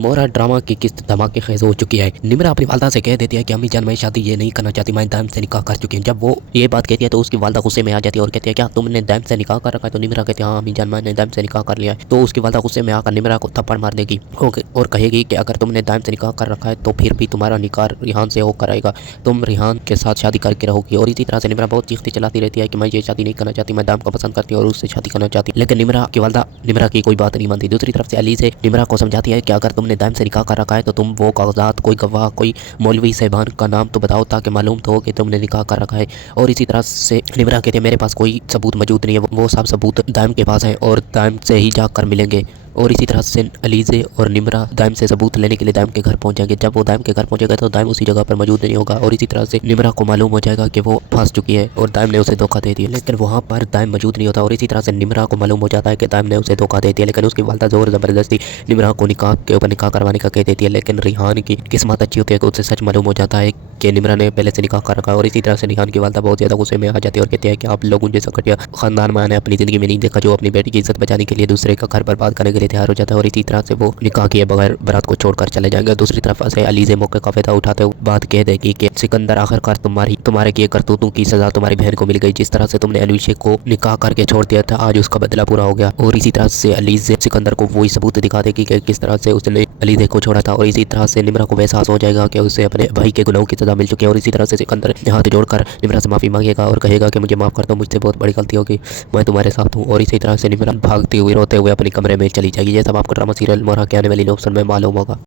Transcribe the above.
मोरा ड्रामा की किस्त धमाके खेज हो चुकी है। निम्रा अपनी वालदा से कह देती है कि अम्मी जान मैं शादी ये नहीं करना चाहती, मैं दाइम से निकाह कर चुकी हूँ। जब वो ये बात कहती है तो उसकी वालदा गुस्से में आ जाती है और कहती है क्या तुमने दाइम से निकाह कर रखा है? तो निम्रा कहती है हाँ अम्मी जान मैंने दाइम से निकाह कर लिया है। तो उसकी वालदा गुस्से में आकर निम्रा को थप्पड़ मार देगी और कहेगी कि अगर तुमने दाइम से निकाह कर रखा है तो फिर भी तुम्हारा निकाह रिहान से होकर आएगा, तुम रिहान के साथ शादी करके रहोगी। और इसी तरह से निम्रा बहुत चीखती चलाती रहती है कि मैं ये शादी नहीं करना चाहती, मैं दाइम को पसंद करती हूँ और उससे शादी करना चाहती। लेकिन निम्रा की वालदा निम्रा की कोई बात नहीं मानती। दूसरी तरफ से अली से निम्रा को समझाती है कि अगर तुमने दाइम से निकाह कर रखा है तो तुम वो कागजात, कोई गवाह, कोई मौलवी साहबान का नाम तो बताओ ताकि मालूम तो हो कि तुमने निकाह कर रखा है। और इसी तरह से निम्रा कहते हैं मेरे पास कोई सबूत मौजूद नहीं है, वो सब सबूत दाइम के पास है और दाइम से ही जाकर मिलेंगे। और इसी तरह से अलीज़े और निम्रा दाइम से सबूत लेने के लिए दाइम के घर पहुंच जाएंगे। जब वो दाइम के घर पहुंचेगा तो दाइम उसी जगह पर मौजूद नहीं होगा और इसी तरह से निम्रा को मालूम हो जाएगा कि वो फंस चुकी है और दाइम ने उसे धोखा दे दिया। लेकिन वहाँ पर दाइम मौजूद नहीं होता और इसी तरह से निम्रा को मालूम हो जाता है कि दाइम ने उसे धोखा दे दिया। लेकिन उसकी वालदा जोर ज़बरदस्ती निम्रा को निकाह के ऊपर निकाह करवाने का कह देती है। लेकिन रिहान की किस्मत अच्छी होती है कि उसे सच मालूम हो जाता है कि निम्रा ने पहले से निकाह कर रखा है। और इसी तरह से रिहान की वालदा बहुत ज़्यादा गुस्से में आ जाती है और कहती है कि आप लोगों जैसा घटिया खानदान में आने अपनी ज़िंदगी में नहीं देखा जो अपनी बेटी की इज्जत बचाने के लिए दूसरे का घर बर्बाद करने के लिए तैयार हो जाता है। और इसी तरह से वो निकाह किए बगैर बारात को छोड़कर चले जाएंगे। दूसरी तरफ से अलीज़े मौके का फायदा उठाते हुए बात कह देगी कि सिकंदर आखिरकार तुम्हारे किए करतूतों की सजा तुम्हारी बहन को मिल गई। जिस तरह से तुमने अनुशे को निकाह करके छोड़ दिया था आज उसका बदला पूरा हो गया। और इसी तरह से अलीज़े सिकंदर को वही सबूत दिखा देगी कि किस तरह से उसने अलीज़े को छोड़ा था। और इसी तरह से निम्रा को एहसास हो जाएगा कि उसे अपने भाई के गुनाहों की सजा मिल चुकी है। और इसी तरह से सिकंदर हाथ जोड़कर निम्रा से माफ़ी मांगेगा और कहेगा कि मुझे माफ़ कर दो, मुझसे बहुत बड़ी गलती होगी, मैं तुम्हारे साथ हूँ। और इसी तरह से निम्रा भागती हुई रोते हुए अपने कमरे में चली जाएगी। ये सब आपको ड्रामा सीरियल मोरा के आने वाली 9 एपिसोड में मालूम होगा।